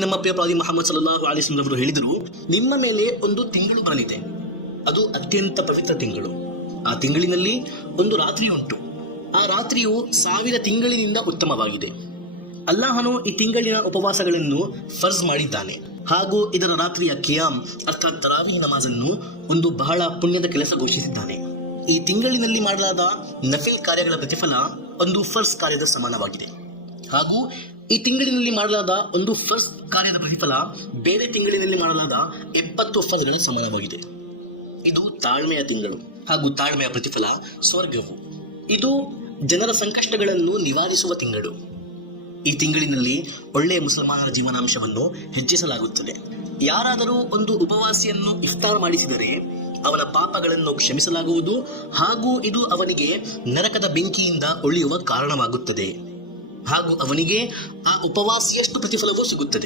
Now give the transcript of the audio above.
ನಮ್ಮ ಪ್ರಿಯ ಪ್ರವಾದಿ ಮುಹಮ್ಮದ್ ಸಲ್ಲಲ್ಲಾಹು ಅಲೈಹಿ ವಸಲ್ಲಂ ಅವರು ಹೇಳಿದರು, ನಿಮ್ಮ ಮೇಲೆ ಒಂದು ತಿಂಗಳು ಬರಲಿದೆ, ಅದು ಅತ್ಯಂತ ಪವಿತ್ರ ತಿಂಗಳು. ಆ ತಿಂಗಳಿನಲ್ಲಿ ಒಂದು ರಾತ್ರಿ ಉಂಟು. ಆ ರಾತ್ರಿಯು 1000 ತಿಂಗಳಿನಿಂದ ಉತ್ತಮವಾಗಿದೆ. ಅಲ್ಲಾಹನು ಈ ತಿಂಗಳಿನ ಉಪವಾಸಗಳನ್ನು ಫರ್ಜ್ ಮಾಡಿದ್ದಾನೆ ಹಾಗೂ ಇದರ ರಾತ್ರಿಯ ಕಿಯಾಮ್ ಅರ್ಥಾತ್ ತರಾವೀಹ್ ನಮಾಜನ್ನು ಒಂದು ಬಹಳ ಪುಣ್ಯದ ಕೆಲಸ ಘೋಷಿಸಿದ್ದಾನೆ. ಈ ತಿಂಗಳಿನಲ್ಲಿ ಮಾಡಲಾದ ನಫಿಲ್ ಕಾರ್ಯಗಳ ಪ್ರತಿಫಲ ಒಂದು ಫರ್ಜ್ ಕಾರ್ಯದ ಸಮಾನವಾಗಿದೆ ಹಾಗೂ ಈ ತಿಂಗಳಿನಲ್ಲಿ ಮಾಡಲಾದ ಒಂದು ಫರ್ಜ್ ಕಾರ್ಯದ ಪ್ರತಿಫಲ ಬೇರೆ ತಿಂಗಳಿನಲ್ಲಿ ಮಾಡಲಾದ 70 ಫರ್ಜ್ಗಳ ಸಮಾನವಾಗಿದೆ. ಇದು ತಾಳ್ಮೆಯ ತಿಂಗಳು ಹಾಗೂ ತಾಳ್ಮೆಯ ಪ್ರತಿಫಲ ಸ್ವರ್ಗವು. ಇದು ಜನರ ಸಂಕಷ್ಟಗಳನ್ನು ನಿವಾರಿಸುವ ತಿಂಗಳು. ಈ ತಿಂಗಳಿನಲ್ಲಿ ಒಳ್ಳೆಯ ಮುಸಲ್ಮಾನರ ಜೀವನಾಂಶವನ್ನು ಹೆಚ್ಚಿಸಲಾಗುತ್ತದೆ. ಯಾರಾದರೂ ಒಂದು ಉಪವಾಸಿಯನ್ನು ಇಫ್ತಾರ್ ಮಾಡಿಸಿದರೆ ಅವನ ಪಾಪಗಳನ್ನು ಕ್ಷಮಿಸಲಾಗುವುದು ಹಾಗೂ ಇದು ಅವನಿಗೆ ನರಕದ ಬೆಂಕಿಯಿಂದ ಉಳಿಯುವ ಕಾರಣವಾಗುತ್ತದೆ ಹಾಗೂ ಅವನಿಗೆ ಆ ಉಪವಾಸಿಯಷ್ಟು ಪ್ರತಿಫಲವೂ ಸಿಗುತ್ತದೆ.